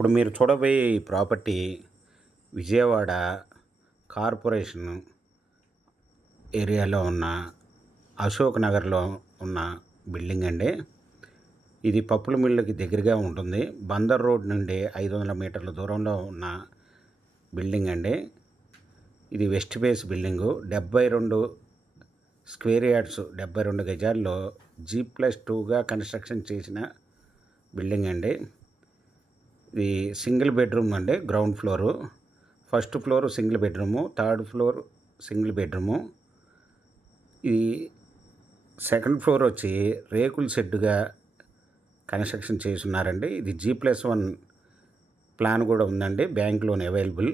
ఇప్పుడు మీరు చూడబోయే ఈ ప్రాపర్టీ విజయవాడ కార్పొరేషన్ ఏరియాలో ఉన్న అశోక్ నగర్‌లో ఉన్న బిల్డింగ్ అండి. ఇది పప్పుల మిల్లుకి దగ్గరగా ఉంటుంది. బందర్ రోడ్ నుండి 500 మీటర్ల దూరంలో ఉన్న బిల్డింగ్ అండి. ఇది west face building. 72 square yards 72 గజాల్లో G+2గా కన్‌స్ట్రక్షన్ చేసిన బిల్డింగ్ అండి. ఇది సింగిల్ బెడ్రూమ్ అండి. Ground floor. First floor single bedroom, third floor single bedroom. ఈ సెకండ్ ఫ్లోర్ వచ్చి రేకుల షెడ్డుగా కన్‌స్ట్రక్షన్ చేసున్నారండి. ఇది G+1 ప్లాన్ కూడా ఉందండి. Bank loan available.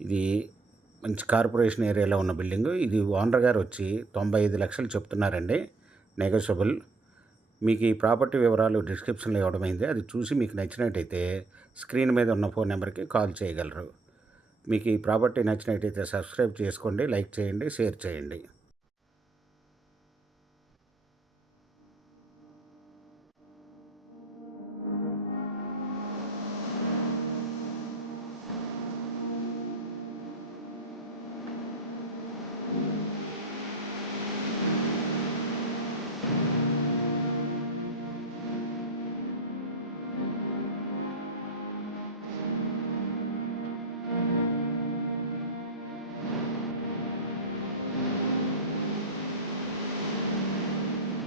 ఇది మంచి కార్పొరేషన్ ఏరియాలో ఉన్న బిల్డింగు. ఇది ఓనర్ గారు వచ్చి 95 లక్షలు చెప్తున్నారండి. నెగోషియబుల్. మీకు ఈ ప్రాపర్టీ వివరాలు డిస్క్రిప్షన్‌లో ఇవ్వడమైంది. అది చూసి మీకు నచ్చినట్టయితే స్క్రీన్ మీద ఉన్న ఫోన్ నెంబర్‌కి కాల్ చేయగలరు. మీకు ఈ ప్రాపర్టీ నచ్చినట్టయితే సబ్స్క్రైబ్ చేసుకోండి, లైక్ చేయండి, షేర్ చేయండి.